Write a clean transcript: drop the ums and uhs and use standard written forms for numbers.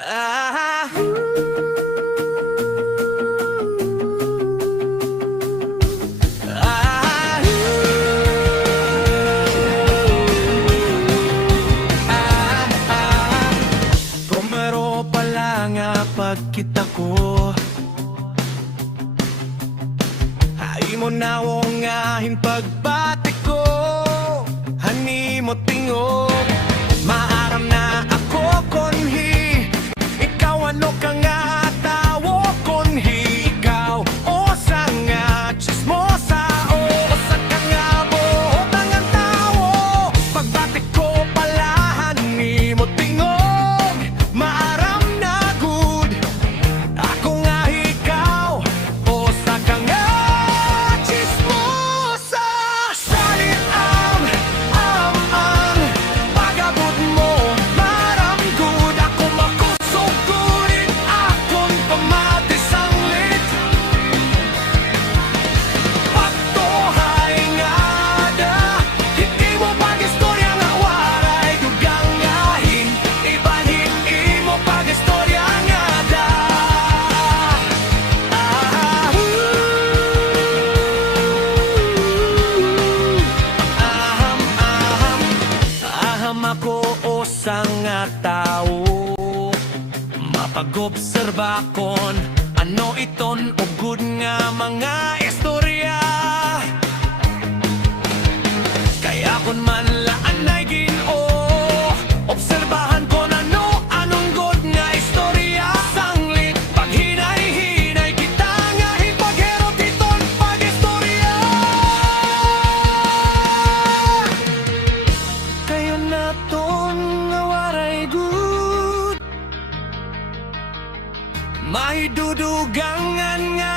Ah, ah, Primero pa lang pagkita ko, ay mo na ngahin pagbati ko. Hani mo tingog, maaram na ako konhi. Ikaw ano ka nga tawo konhi. Ikaw o sa nga chismosa o sa ka nga buhot ang tawo. Pagbati ko pala hani mo tingog, maaram na good. Ako nga ikaw o sa ka nga chismosa. Salit ang pagabot mo, maram good. Ako makusugurin akong pamatisanglit. Pagtuhay nga da, hindi mo pag-istorya nga waray dugang ngahin. Ibalhin imo pag-istorya nga da. Aham ako o sa nga tao, mapag-obserba kon ano iton o good nga mga istorya. Kaya kun man laan ay Ginoo, obserbahan ko na anong good nga istorya. Sanglit paghinay-hinay kita nga hipagherot iton pag-istorya. Kayo na ton nga waray good, mahidudugangan nga